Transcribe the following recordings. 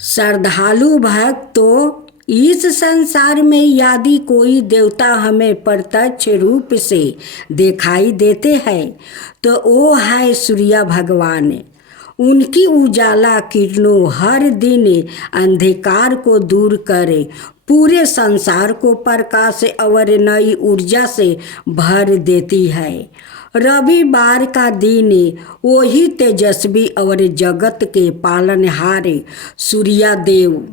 श्रद्धालु भक्त तो इस संसार में यदि कोई देवता हमें प्रत्यक्ष रूप से दिखाई देते हैं तो वो है सूर्य भगवान। उनकी उजाला किरणों हर दिन अंधकार को दूर करे, पूरे संसार को प्रकाश और नई ऊर्जा से भर देती है। रविवार का दिन वही तेजस्वी और जगत के पालनहार सूर्यदेव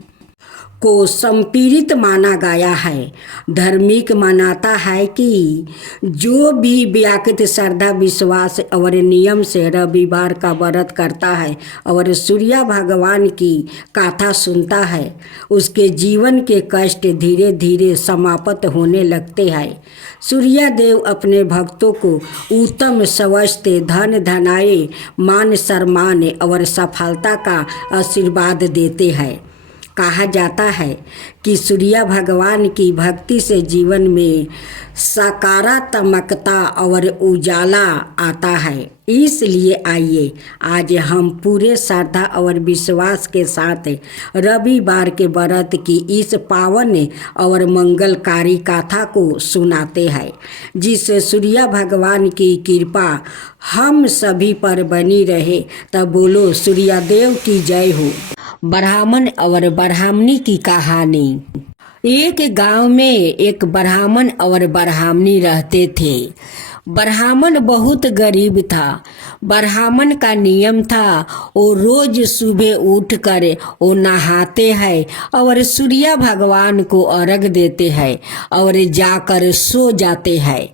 को समर्पित माना गया है। धार्मिक मान्यता है कि जो भी व्यक्ति श्रद्धा विश्वास और नियम से रविवार का व्रत करता है और सूर्य भगवान की कथा सुनता है, उसके जीवन के कष्ट धीरे धीरे समाप्त होने लगते हैं। सूर्यदेव अपने भक्तों को उत्तम स्वास्थ्य, धन धनाय, मान सम्मान और सफलता का आशीर्वाद देते हैं। कहा जाता है कि सूर्य भगवान की भक्ति से जीवन में सकारात्मकता और उजाला आता है। इसलिए आइए आज हम पूरे श्रद्धा और विश्वास के साथ रविवार के व्रत की इस पावन और मंगलकारी कथा को सुनाते हैं, जिससे सूर्य भगवान की कृपा हम सभी पर बनी रहे। तब बोलो सूर्यदेव की जय हो। ब्राह्मण और ब्राह्मणी की कहानी। एक गांव में एक ब्राह्मण और ब्राह्मणी रहते थे। ब्राह्मण बहुत गरीब था। ब्राह्मण का नियम था वो रोज सुबह उठकर वो नहाते हैं और सूर्य भगवान को अर्घ देते हैं और जाकर सो जाते हैं।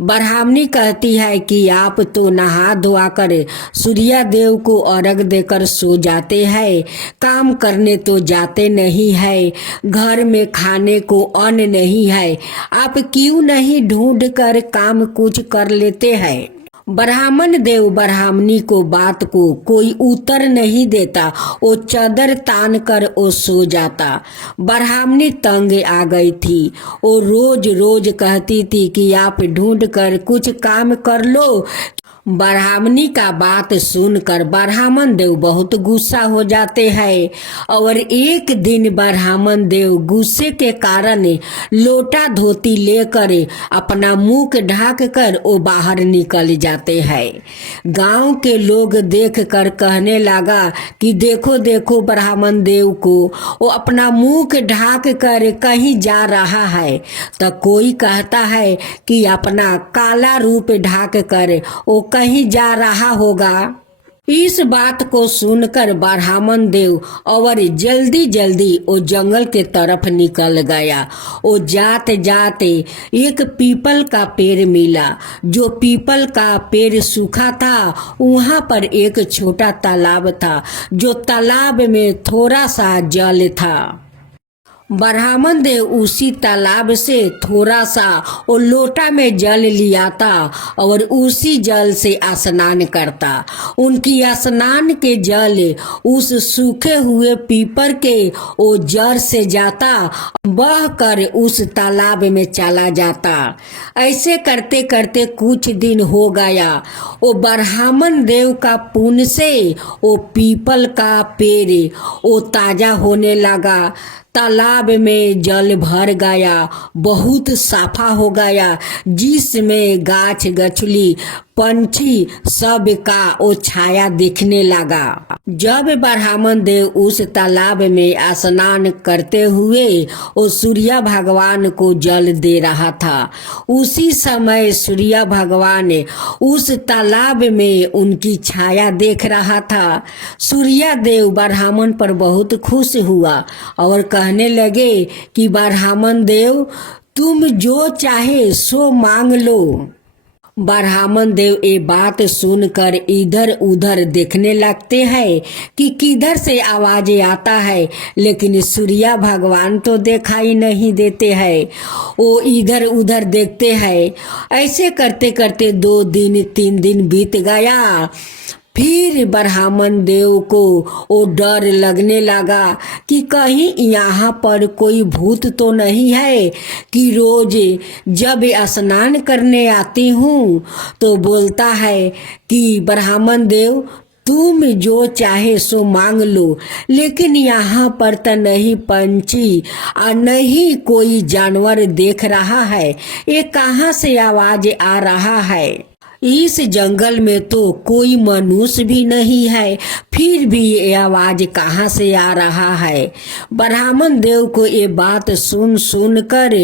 ब्राह्मणी कहती है कि आप तो नहा धोआ कर सूर्य देव को अर्घ देकर सो जाते हैं, काम करने तो जाते नहीं है, घर में खाने को अन्न नहीं है, आप क्यों नहीं ढूंढ कर काम कुछ कर लेते हैं। ब्राह्मण देव ब्राह्मणी को बात को कोई उत्तर नहीं देता। वो चादर तान कर वो सो जाता। ब्राह्मणी तंग आ गई थी। वो रोज रोज कहती थी कि आप ढूंढ कर कुछ काम कर लो। ब्राह्मणी का बात सुनकर ब्राह्मण देव बहुत गुस्सा हो जाते हैं और एक दिन ब्राह्मण देव गुस्से के कारण लोटा धोती लेकर अपना मुंह ढाक कर वो बाहर निकल जाते हैं। गांव के लोग देखकर कहने लगा कि देखो देखो ब्राह्मण देव को, वो अपना मुंह ढाक कर कहीं जा रहा है। तो कोई कहता है कि अपना काला रूप ढाक कर वो कहीं जा रहा होगा। इस बात को सुनकर ब्राह्मण देव और जल्दी जल्दी वो जंगल के तरफ निकल गया। वो जाते जाते एक पीपल का पेड़ मिला। जो पीपल का पेड़ सूखा था, वहाँ पर एक छोटा तालाब था। जो तालाब में थोड़ा सा जल था। ब्राह्मण देव उसी तालाब से थोड़ा सा वो लोटा में जल लिया था और उसी जल से स्नान करता। उनकी स्नान के जल उस सूखे हुए पीपर के वो जड़ से जाता, बह कर उस तालाब में चला जाता। ऐसे करते करते कुछ दिन हो गया। वो ब्राह्मण देव का पुण्य से वो पीपल का पेड़ वो ताजा होने लगा। तालाब में जल भर गया, बहुत साफा हो गया, जिसमें गाछ गछली पंछी सब का वो छाया दिखने लगा। जब ब्राह्मण देव उस तालाब में स्नान करते हुए वो सूर्य भगवान को जल दे रहा था, उसी समय सूर्य भगवान उस तालाब में उनकी छाया देख रहा था। सूर्य देव ब्राह्मण पर बहुत खुश हुआ और कहने लगे कि ब्राह्मण देव, तुम जो चाहे सो मांग लो। ब्राह्मण देव ये बात सुनकर इधर उधर देखने लगते हैं कि किधर से आवाज आता है, लेकिन सूर्य भगवान तो दिखाई नहीं देते हैं। वो इधर उधर देखते हैं। ऐसे करते करते 2 दिन 3 दिन बीत गया। फिर ब्राह्मण देव को वो डर लगने लगा कि कहीं यहाँ पर कोई भूत तो नहीं है कि रोज जब स्नान करने आती हूँ तो बोलता है कि ब्राह्मण देव तुम जो चाहे सो मांग लो, लेकिन यहाँ पर तो नहीं पंछी और नहीं कोई जानवर देख रहा है। ये कहाँ से आवाज आ रहा है? इस जंगल में तो कोई मनुष्य भी नहीं है, फिर भी ये आवाज कहाँ से आ रहा है? ब्राह्मण देव को ये बात सुन सुन कर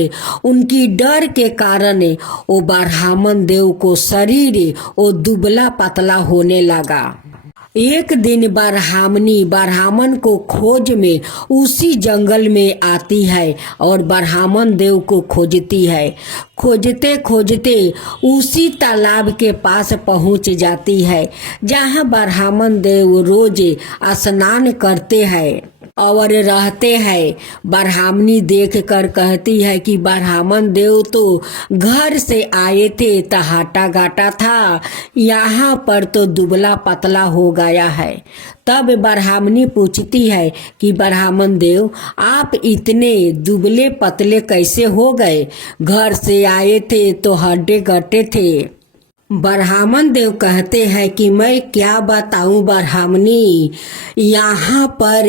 उनकी डर के कारण वो ब्राह्मण देव को शरीर वो दुबला पतला होने लगा। एक दिन ब्राह्मण को खोज में उसी जंगल में आती है और ब्राह्मण देव को खोजती है। खोजते खोजते उसी तालाब के पास पहुंच जाती है जहां ब्राह्मण देव रोज स्नान करते हैं और रहते हैं। ब्राह्मणी देख कर कहती है कि ब्राह्मण देव तो घर से आए थे तो हाटा गाटा था, यहाँ पर तो दुबला पतला हो गया है। तब ब्राह्मणी पूछती है कि ब्राह्मण देव आप इतने दुबले पतले कैसे हो गए? घर से आए थे तो हड्डे गट्टे थे। ब्राह्मण देव कहते हैं कि मैं क्या बताऊं ब्राह्मणी, यहाँ पर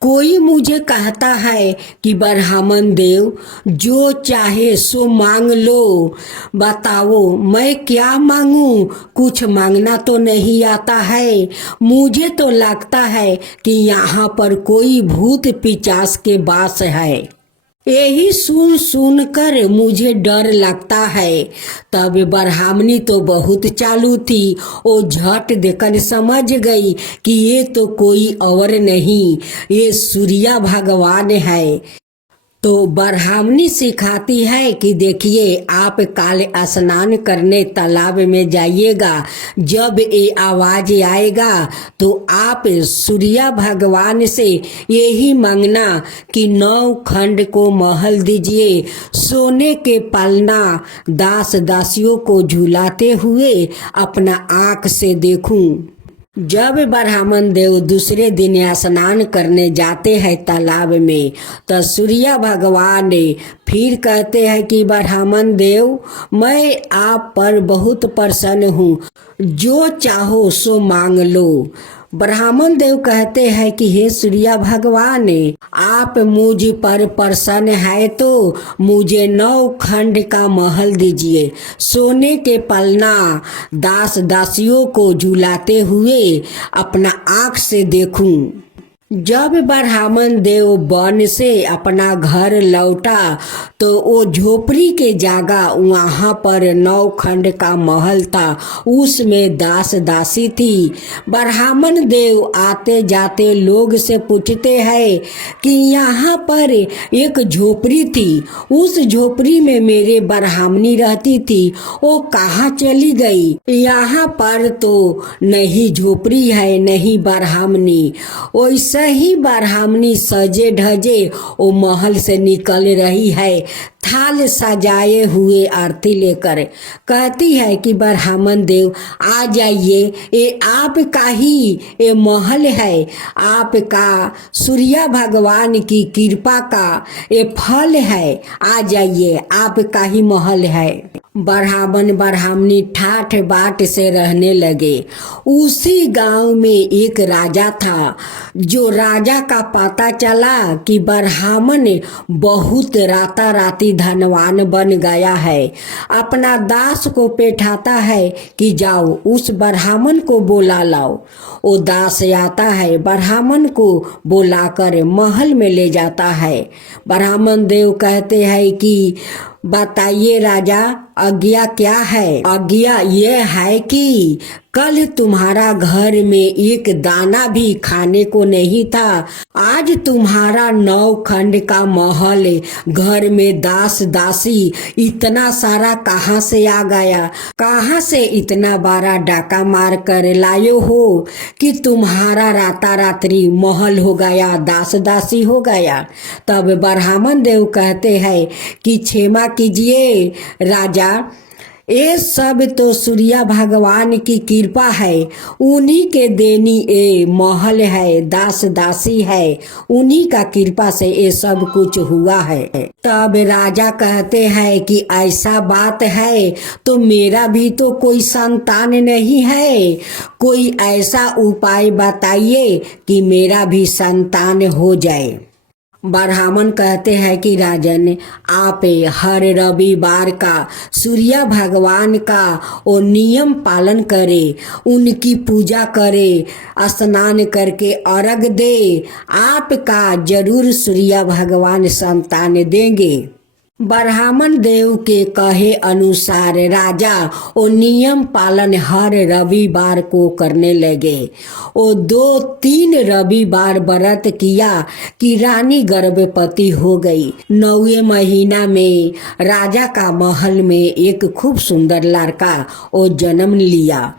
कोई मुझे कहता है कि ब्राह्मण देव जो चाहे सो मांग लो। बताओ मैं क्या मांगूं? कुछ मांगना तो नहीं आता है। मुझे तो लगता है कि यहाँ पर कोई भूत पिचास के वास है। यही सुन सुन कर मुझे डर लगता है। तब ब्राह्मणी तो बहुत चालू थी, वो झट देकर समझ गई कि ये तो कोई और नहीं, ये सूर्य भगवान है। तो ब्राह्मणी सिखाती है कि देखिए आप काल स्नान करने तालाब में जाइएगा, जब ये आवाज आएगा तो आप सूर्य भगवान से यही मांगना कि 9 खंड को महल दीजिए, सोने के पालना, दास दासियों को झुलाते हुए अपना आँख से देखूं। जब ब्राह्मण देव दूसरे दिन स्नान करने जाते हैं तालाब में तो सूर्य भगवान फिर कहते हैं कि ब्राह्मण देव मैं आप पर बहुत प्रसन्न हूँ, जो चाहो सो मांग लो। ब्राह्मण देव कहते हैं कि हे सूर्य भगवान आप मुझ पर प्रसन्न है तो मुझे 9 खंड का महल दीजिए, सोने के पलना, दास दासियों को झुलाते हुए अपना आँख से देखूं। जब ब्राह्मण देव वन से अपना घर लौटा तो वो झोपड़ी के जगह वहाँ पर 9 खंड का महल था, उसमें दास दासी थी। ब्राह्मण देव आते जाते लोग से पूछते हैं कि यहाँ पर एक झोपड़ी थी, उस झोपड़ी में मेरे ब्राह्मणी रहती थी, वो कहाँ चली गई? यहाँ पर तो नहीं झोपड़ी है नहीं ब्राह्मणी। वैसे ही ब्राह्मणी सजे ढजे वो महल से निकल रही है, थाल सजाए हुए आरती लेकर। कहती है कि ब्राह्मण देव आ जाइए, ये आपका ही ये महल है, आपका सूर्य भगवान की कृपा का ये फल है, आ जाइए आपका ही महल है। ब्राह्मण ब्राह्मणी ठाठ बाट से रहने लगे। उसी गांव में एक राजा था, जो राजा का पता चला कि ब्राह्मण बहुत राताराती धनवान बन गया है, अपना दास को बैठाता है कि जाओ उस ब्राह्मण को बुला लाओ। वो दास आता है, ब्राह्मण को बुलाकर महल में ले जाता है। ब्राह्मण देव कहते हैं कि बताइए राजा, आज्ञा क्या है? आज्ञा ये है कि कल तुम्हारा घर में एक दाना भी खाने को नहीं था, आज तुम्हारा 9 खंड का महल, घर में दास दासी इतना सारा कहाँ से आ गया? कहाँ से इतना बड़ा डाका मार कर लाए हो कि तुम्हारा रातारात्री महल हो गया, दास दासी हो गया? तब ब्राह्मण देव कहते हैं कि क्षमा कीजिए राजा, ये सब तो सूर्य भगवान की कृपा है, उन्हीं के देनी ये महल है, दास दासी है, उन्हीं का कृपा से ये सब कुछ हुआ है। तब राजा कहते हैं कि ऐसा बात है तो मेरा भी तो कोई संतान नहीं है, कोई ऐसा उपाय बताइए कि मेरा भी संतान हो जाए। ब्राह्मण कहते हैं कि राजन, आप हर रविवार का सूर्य भगवान का वो नियम पालन करें, उनकी पूजा करें, स्नान करके अर्घ दे, आपका जरूर सूर्य भगवान संतान देंगे। ब्राह्मण देव के कहे अनुसार राजा वो नियम पालन हर रविवार को करने लगे। वो 2-3 रविवार व्रत किया कि रानी गर्भवती हो गई। 9वें महीना में राजा का महल में एक खूब सुंदर लड़का वो जन्म लिया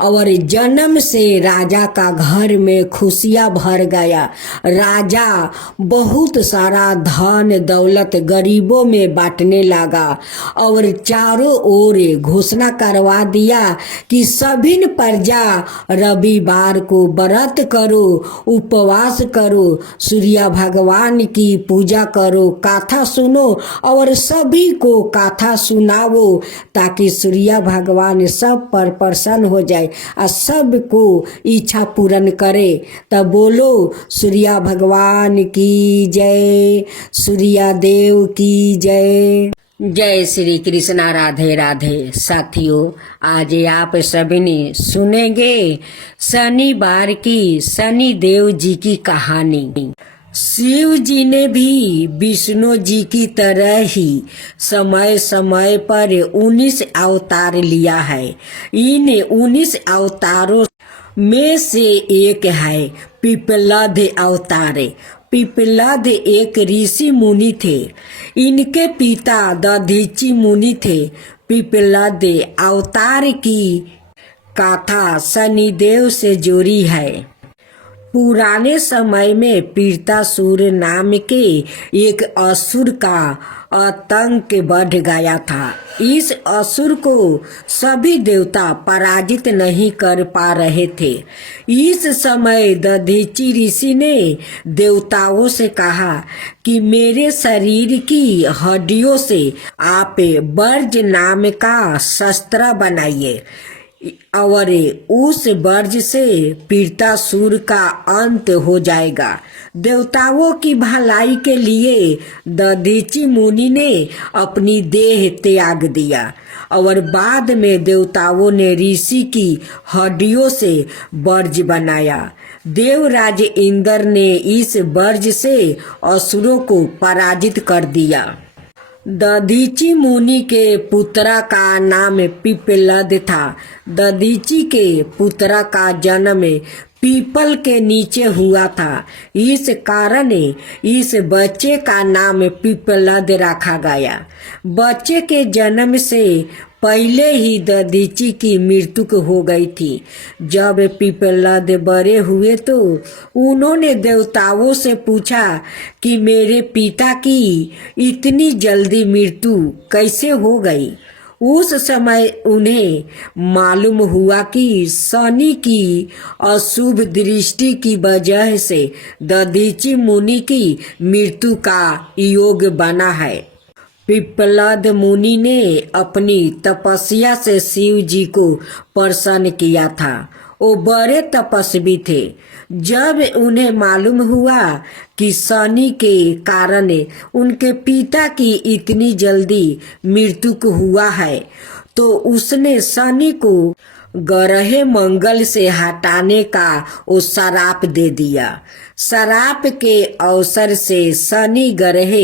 और जन्म से राजा का घर में खुशियां भर गया। राजा बहुत सारा धन दौलत गरीबों में बांटने लगा और चारों ओर घोषणा करवा दिया कि सभी प्रजा रविवार को व्रत करो, उपवास करो, सूर्य भगवान की पूजा करो, कथा सुनो और सभी को कथा सुनाओ ताकि सूर्य भगवान सब पर प्रसन्न हो जाए और सबको इच्छा पूर्ण करे। तब बोलो सूर्य भगवान की जय, सूर्य देव की जय। जय श्री कृष्णा, राधे राधे। साथियों, आज आप सभी ने सुनेंगे शनिवार की शनि देव जी की कहानी। शिव जी ने भी विष्णु जी की तरह ही समय समय पर 19 अवतार लिया है। इन 19 अवतारों में से एक है पिपलाद अवतार। पिपलाद एक ऋषि मुनि थे। इनके पिता दधीची मुनि थे। पिपलाद अवतार की कथा शनिदेव से जुड़ी है। पुराने समय में पीड़तासुर नाम के एक असुर का आतंक बढ़ गया था। इस असुर को सभी देवता पराजित नहीं कर पा रहे थे। इस समय दधीची ऋषि ने देवताओं से कहा कि मेरे शरीर की हड्डियों से आप वर्ज नाम का शस्त्र बनाइए और उस वर्ज से पीड़तासुर का अंत हो जाएगा। देवताओं की भलाई के लिए दधीची मुनि ने अपनी देह त्याग दिया और बाद में देवताओं ने ऋषि की हड्डियों से वर्ज बनाया। देवराज इंद्र ने इस वर्ज से असुरों को पराजित कर दिया। दधीची मुनि के पुत्रा का नाम पिपलाद था। दधीची के पुत्रा का जन्म पीपल के नीचे हुआ था। इस कारण इस बच्चे का नाम पिपलाद रखा गया। बच्चे के जन्म से पहले ही दधीची की मृत्यु हो गई थी। जब पिपलाद बड़े हुए तो उन्होंने देवताओं से पूछा कि मेरे पिता की इतनी जल्दी मृत्यु कैसे हो गई। उस समय उन्हें मालूम हुआ कि शनि की अशुभ दृष्टि की वजह से दधीची मुनि की मृत्यु का योग बना है। पिपलाद मुनि ने अपनी तपस्या से शिव जी को प्रसन्न किया था। वो बड़े तपस्वी थे। जब उन्हें मालूम हुआ कि शनि के कारण उनके पिता की इतनी जल्दी मृत्यु हुआ है तो उसने शनि को ग्रह मंगल से हटाने का वो श्राप दे दिया। श्राप के अवसर से शनि ग्रह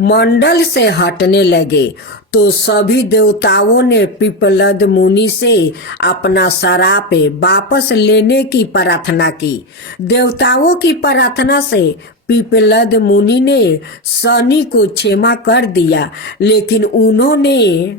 मंडल से हटने लगे तो सभी देवताओं ने पिपलाद मुनि से अपना श्राप वापस लेने की प्रार्थना की। देवताओं की प्रार्थना से पिपलाद मुनि ने शनि को क्षमा कर दिया, लेकिन उन्होंने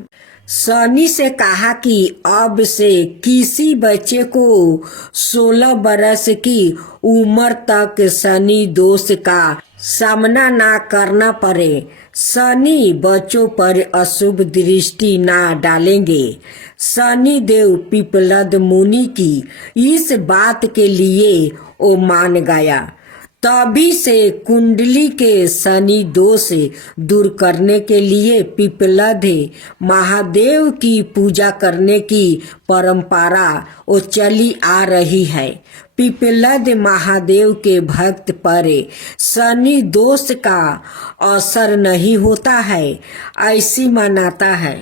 शनि से कहा कि अब से किसी बच्चे को 16 बरस की उम्र तक शनि दोष का सामना ना करना पड़े। शनि बच्चों पर अशुभ दृष्टि ना डालेंगे। शनि देव पिपलद मुनि की इस बात के लिए वो मान गया। तभी से कुंडली के शनि दोष दूर करने के लिए पिपलद महादेव की पूजा करने की परंपरा वो चली आ रही है। पिपलद महादेव के भक्त पर शनि दोष का असर नहीं होता है, ऐसी मान्यता है।